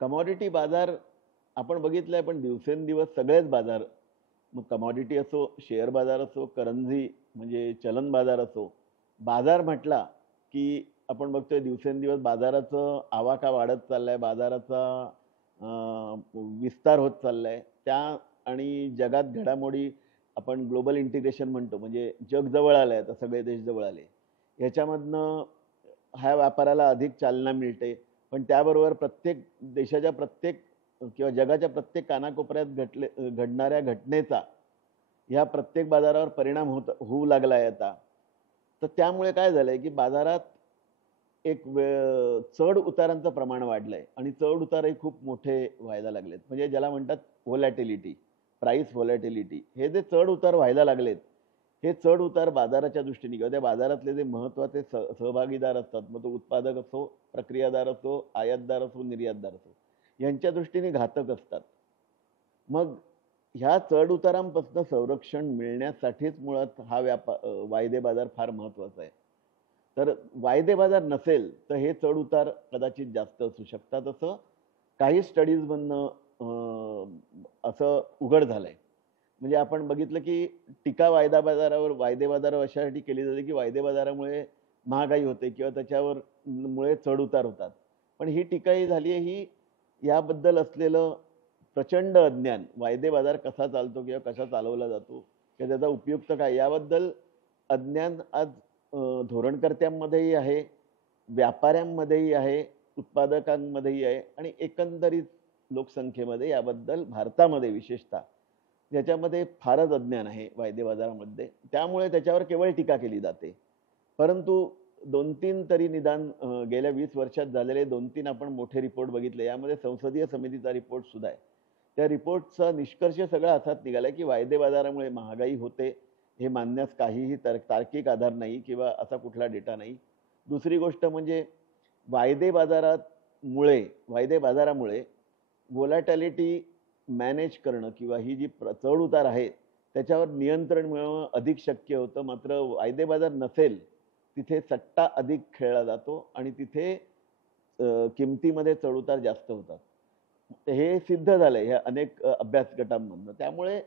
Commodity बाजार आपण बघितलंय, पण दिवसेंदिवस सगळेच बाजार, मग कमॉडिटी असो, शेअर बाजार असो, करन्सी म्हणजे चलन बाजार असो, बाजार म्हटला की आपण बघतोय दिवसेंदिवस बाजाराचं आवाका वाढत चाललाय, बाजाराचा विस्तार होत चाललाय. त्या आणि जगात घडामोडी आपण ग्लोबल इंटिग्रेशन म्हणतो, म्हणजे जग जवळ आलंय, आता सगळे देश जवळ आले. ह्याच्यामधनं ह्या व्यापाराला अधिक चालना मिळते. पण त्याबरोबर प्रत्येक देशाच्या प्रत्येक किंवा जगाच्या प्रत्येक कानाकोपऱ्यात घडणाऱ्या घटनेचा ह्या प्रत्येक बाजारावर परिणाम होऊ लागलाय आता. तर त्यामुळे काय झालंय, की बाजारात एक चढ उतारांचं प्रमाण वाढलंय आणि चढ उतारही खूप मोठे व्हायला लागलेत. म्हणजे ज्याला म्हणतात व्होलॅटिलिटी, प्राइस व्होलॅटिलिटी. हे जे चढ उतार व्हायला लागलेत, हे चढ उतार बाजाराच्या दृष्टीने किंवा त्या बाजारातले जे महत्त्वाचे सहभागीदार असतात, मग तो उत्पादक असो, प्रक्रियादार असो, आयातदार असो, निर्यातदार असो, यांच्या दृष्टीने घातक असतात. मग ह्या चढ उतारांपासून संरक्षण मिळण्यासाठीच मुळात हा वायदे बाजार फार महत्त्वाचा आहे. तर वायदे बाजार नसेल तर हे चढ उतार कदाचित जास्त असू शकतात, असं काही स्टडीजमधनं असं उघड झालंय. म्हणजे आपण बघितलं की टीका वायदे बाजारावर अशासाठी केली जाते की वायदे बाजारामुळे महागाई होते किंवा त्याच्यावर मुळे चढ उतार होतात. पण ही टीका ही झाली आहे ही याबद्दल असलेलं प्रचंड अज्ञान, वायदे बाजार कसा चालतो किंवा कसा चालवला जातो किंवा त्याचा उपयुक्त काय, याबद्दल अज्ञान आज धोरणकर्त्यांमध्येही आहे, व्यापाऱ्यांमध्येही आहे, उत्पादकांमध्येही आहे आणि एकंदरीत लोकसंख्येमध्ये याबद्दल भारतामध्ये विशेषतः याच्यामध्ये फारच अज्ञान आहे वायदे बाजारामध्ये. त्यामुळे त्याच्यावर केवळ टीका केली जाते. परंतु 2-3 तरी निदान गेल्या 20 वर्षात झालेले 2-3 आपण मोठे रिपोर्ट बघितले. यामध्ये संसदीय समितीचा रिपोर्ट सुद्धा आहे. त्या रिपोर्टचा निष्कर्ष सगळा असाच निघाला की वायदे बाजारामुळे महागाई होते, हे मानण्यास काहीही तार्किक आधार नाही किंवा असा कुठला डेटा नाही. दुसरी गोष्ट म्हणजे वायदे बाजारामुळे व्होलॅटिलिटी मॅनेज करणं किंवा ही जी चढ उतार आहे त्याच्यावर नियंत्रण मिळवणं अधिक शक्य होतं. मात्र वायदे बाजार नसेल तिथे सट्टा अधिक खेळला जातो आणि तिथे किमतीमध्ये चढ उतार जास्त होतात. हे सिद्ध झालंय ह्या अनेक अभ्यास गटांमधनं. त्यामुळे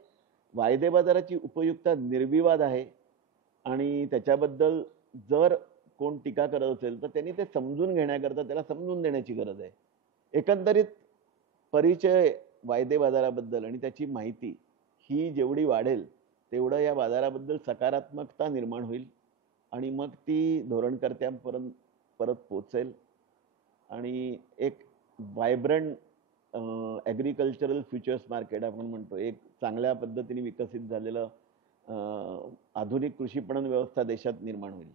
वायदे बाजाराची उपयुक्तता निर्विवाद आहे आणि त्याच्याबद्दल जर कोण टीका करत असेल तर त्यांनी ते समजून घेण्याकरता त्याला समजून देण्याची गरज आहे. एकंदरीत परिचय वायदे बाजाराबद्दल आणि त्याची माहिती ही जेवढी वाढेल तेवढं या बाजाराबद्दल सकारात्मकता निर्माण होईल आणि मग ती धोरणकर्त्यांपर्यंत परत पोहोचेल आणि एक व्हायब्रंट ॲग्रिकल्चरल फ्युचर्स मार्केट आपण म्हणतो, एक चांगल्या पद्धतीने विकसित झालेलं आधुनिक कृषी पणन व्यवस्था देशात निर्माण होईल.